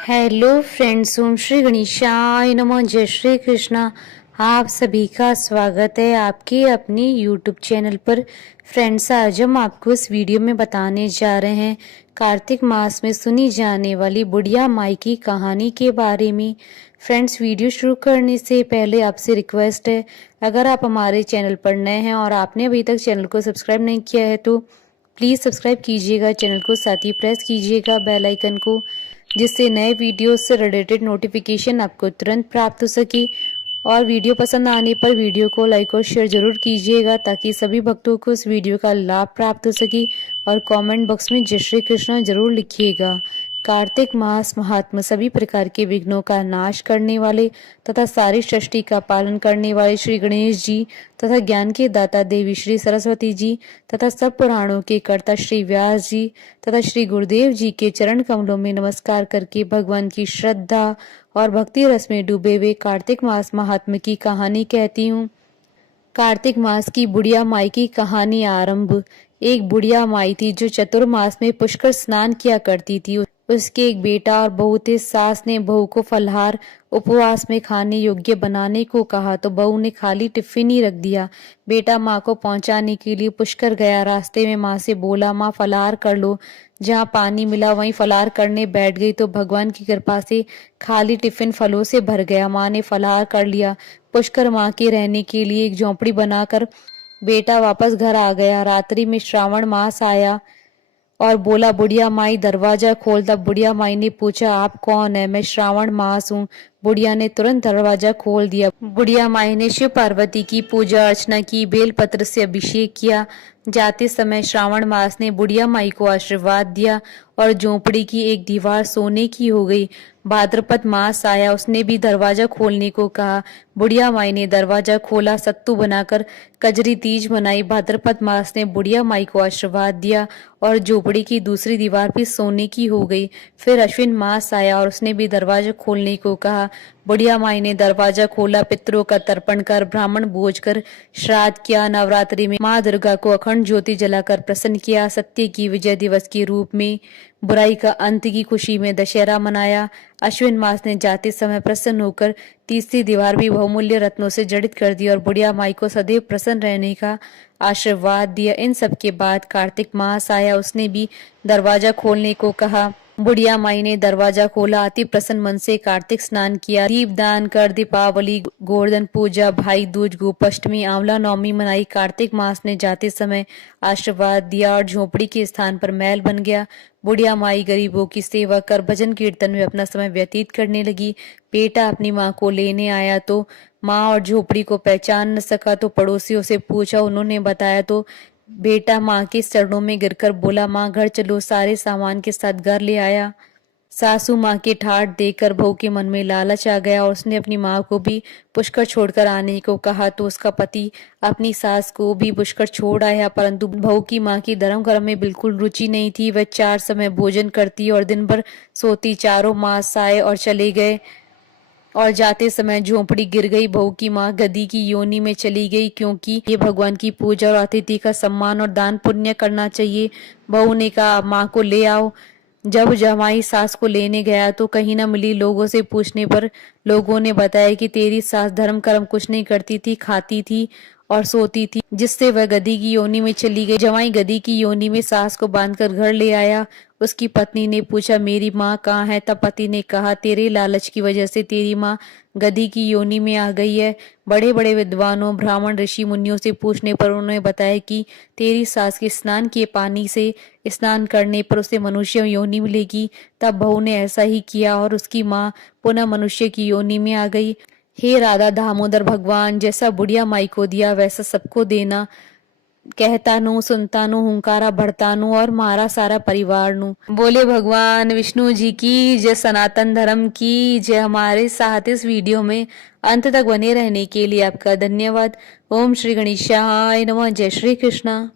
Hello friends, ओम श्री गणेशाय नमः। जय श्री कृष्णा। आप सभी का स्वागत है आपके अपने यूट्यूब चैनल पर। फ्रेंड्स, आज हम आपको इस वीडियो में बताने जा रहे हैं कार्तिक मास में सुनी जाने वाली बुढ़िया माई की कहानी के बारे में। फ्रेंड्स, वीडियो शुरू करने से पहले आपसे रिक्वेस्ट है, अगर आप हमारे चैनल पर नए हैं और आपने अभी तक चैनल को सब्सक्राइब नहीं किया है तो प्लीज़ सब्सक्राइब कीजिएगा चैनल को, साथ ही प्रेस कीजिएगा बेल आइकन को, जिससे नए वीडियोस से रिलेटेड नोटिफिकेशन आपको तुरंत प्राप्त हो सके। और वीडियो पसंद आने पर वीडियो को लाइक और शेयर जरूर कीजिएगा ताकि सभी भक्तों को इस वीडियो का लाभ प्राप्त हो सके। और कमेंट बॉक्स में जय श्री कृष्ण जरूर लिखिएगा। कार्तिक मास महात्मा सभी प्रकार के विघ्नों का नाश करने वाले तथा सारी सृष्टि का पालन करने वाले श्री गणेश जी तथा ज्ञान के दाता देवी श्री सरस्वती जी तथा सब पुराणों के कर्ता श्री व्यास जी तथा श्री गुरुदेव जी के चरण कमलों में नमस्कार करके भगवान की श्रद्धा और भक्ति रस में डूबे हुए कार्तिक मास महात्मा की कहानी कहती हूँ। कार्तिक मास की बुढ़िया माई की कहानी आरंभ। एक बुढ़िया माई थी जो चतुर्मास में पुष्कर स्नान किया करती थी। उसके एक बेटा और बहू थे। सास ने बहू को फलाहार उपवास में खाने योग्य बनाने को कहा तो बहू ने खाली टिफिन ही रख दिया। बेटा माँ को पहुंचाने के लिए पुष्कर गया। रास्ते में माँ से बोला, माँ फलाहार कर लो। जहाँ पानी मिला वहीं फलाहार करने बैठ गई तो भगवान की कृपा से खाली टिफिन फलों से भर गया। माँ ने फलाहार कर लिया। पुष्कर माँ के रहने के लिए एक झोंपड़ी बनाकर बेटा वापस घर आ गया। रात्रि में श्रावण मास आया और बोला, बुढ़िया माई दरवाजा खोल। तब बुढ़िया माई ने पूछा, आप कौन है? मैं श्रावण मास हूँ। बुढ़िया ने तुरंत दरवाजा खोल दिया। बुढ़िया माई ने शिव पार्वती की पूजा अर्चना की, बेलपत्र से अभिषेक किया। जाते समय श्रावण मास ने बुढ़िया माई को आशीर्वाद दिया और झोंपड़ी की एक दीवार सोने की हो गई। भाद्रपद मास आया, उसने भी दरवाजा खोलने को कहा। बुढ़िया माई ने दरवाजा खोला, सत्तू बनाकर कजरी तीज मनाई। भाद्रपद मास ने बुढ़िया माई को आशीर्वाद दिया और झोपड़ी की दूसरी दीवार भी सोने की हो गई। फिर अश्विन मास आया और उसने भी दरवाजा खोलने को कहा। बुढ़िया माई ने दरवाजा खोला, पितरों का तर्पण कर ब्राह्मण भोज कर श्राद्ध किया। नवरात्रि में माँ दुर्गा को अखंड ज्योति जलाकर प्रसन्न किया। सत्य की विजय दिवस के रूप में बुराई का अंत की खुशी में दशहरा मनाया। अश्विन मास ने जाते समय प्रसन्न होकर तीसरी दीवार भी बहुमूल्य रत्नों से जड़ित कर दी और बुढ़िया माई को सदैव प्रसन्न रहने का आशीर्वाद दिया। इन सब के बाद कार्तिक मास आया, उसने भी दरवाजा खोलने को कहा। बुढ़िया माई ने दरवाजा खोला, अति प्रसन्न मन से कार्तिक स्नान किया, दीप दान कर दीपावली, गोवर्धन पूजा, भाई दूज, गोपाष्टमी, आंवला नवमी मनाई। कार्तिक मास ने जाते समय आशीर्वाद दिया और झोपड़ी के स्थान पर महल बन गया। बुढ़िया माई गरीबों की सेवा कर भजन कीर्तन में अपना समय व्यतीत करने लगी। बेटा अपनी माँ को लेने आया तो माँ और झोपड़ी को पहचान न सका तो पड़ोसियों से पूछा, उन्होंने बताया तो बेटा माँ के चरणों में गिरकर बोला, माँ घर चलो। सारे सामान के साथ घर ले आया। सासू माँ के ठाट देखकर बहू के मन में लालच आ गया और उसने अपनी माँ को भी पुष्कर छोड़कर आने को कहा तो उसका पति अपनी सास को भी पुष्कर छोड़ आया। परंतु बहू की माँ की धर्म कर्म में बिल्कुल रुचि नहीं थी। वह 4 समय भोजन करती और दिन भर सोती। चारों मास आए और चले गए और जाते समय झोंपड़ी गिर गई। बहू की माँ गधी की योनि में चली गई क्योंकि ये भगवान की पूजा और अतिथि का सम्मान और दान पुण्य करना चाहिए। बहू ने कहा, माँ को ले आओ। जब जमाई सास को लेने गया तो कहीं न मिली। लोगों से पूछने पर लोगों ने बताया कि तेरी सास धर्म कर्म कुछ नहीं करती थी, खाती थी और सोती थी, जिससे वह गधी की योनि में चली गई। जमाई गधी की योनि में सास को बांधकर घर ले आया। उसकी पत्नी ने पूछा, मेरी माँ कहाँ है? तब पति ने कहा, तेरे लालच की वजह से तेरी माँ गधी की योनि में आ गई है। बड़े बड़े विद्वानों, ब्राह्मण, ऋषि मुनियों से पूछने पर उन्होंने बताया कि तेरी सास के स्नान के पानी से स्नान करने पर उसे मनुष्य योनि मिलेगी। तब बहू ने ऐसा ही किया और उसकी माँ पुनः मनुष्य की योनि में आ गई। हे राधा दामोदर भगवान, जैसा बुढ़िया माई को दिया वैसा सबको देना। कहता नु सुनता नु हुंकारा भरता नु और मारा सारा परिवार नु। बोले भगवान विष्णु जी की जय, सनातन धर्म की जय। हमारे साथ इस वीडियो में अंत तक बने रहने के लिए आपका धन्यवाद। ओम श्री गणेशाय नमः। जय श्री कृष्णा।